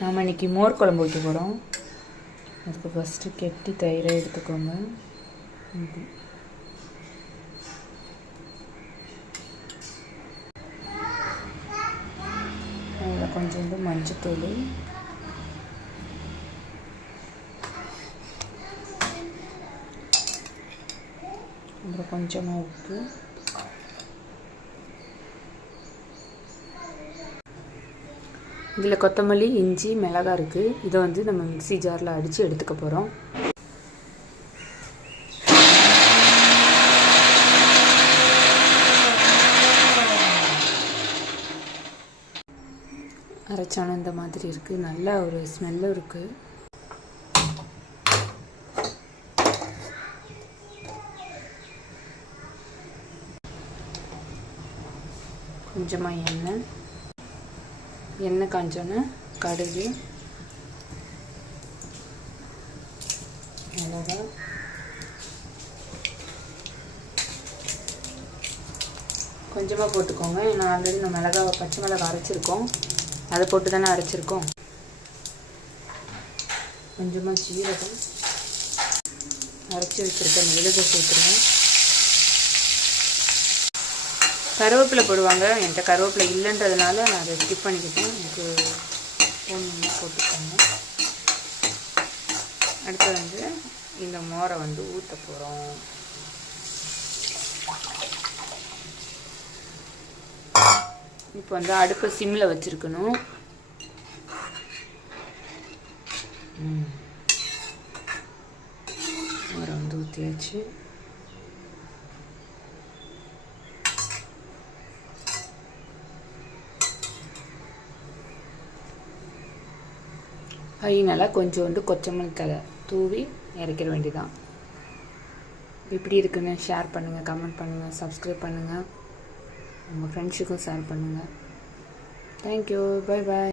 நாம் இன்றைக்கி மோர் குழம்பு வைக்க போகிறோம். அதுக்கு ஃபஸ்ட்டு கெட்டி தயிரை எடுத்துக்கோங்க. அதில் கொஞ்சோண்டு மஞ்சத்தூள், அப்புறம் கொஞ்சமாக உப்பு, இதில் கொத்தமல்லி, இஞ்சி, மிளகாய் இருக்குது. இதை நம்ம மிக்ஸி ஜாரில் அடித்து எடுத்துக்க போகிறோம். அரைச்சாலும் இந்த மாதிரி இருக்குது. நல்ல ஒரு ஸ்மெல்லும் இருக்குது. கொஞ்சமாக எண்ணெய் காஞ்சோன்னே கடுகு, மிளகாய், கொஞ்சமாக போட்டுக்கோங்க. ஏன்னா ஆல்ரெடி நம்ம மிளகாய் பச்சை மிளகாய் அரைச்சிருக்கோம், அதை போட்டு தானே அரைச்சிருக்கோம். கொஞ்சமாக சீரகம், அரைச்சி வச்சுருக்க மிளகு சேர்த்துருங்க. கருவேப்பிலை போடுவாங்க. என்கிட்ட கருவேப்பிலை இல்லைன்றதுனால நான் அதை ஸ்கிப் பண்ணிக்கிட்டேன். எனக்கு ஒன்று போட்டுக்கோங்க. அடுத்து இந்த மோரை ஊற்ற போகிறோம். இப்போ அடுப்பை சிம்மில் வச்சுருக்கணும். மோரை ஊற்றியாச்சு. ஃபைனலாக கொஞ்சோண்டு கொத்தமல்லி தழை தூவி இறக்கிற வேண்டியதான். எப்படி இருக்குன்னு ஷேர் பண்ணுங்கள், கமெண்ட் பண்ணுங்கள், சப்ஸ்கிரைப் பண்ணுங்கள், உங்கள் ஃப்ரெண்ட்ஸுக்கும் ஷேர் பண்ணுங்கள். தேங்க்யூ. Bye bye.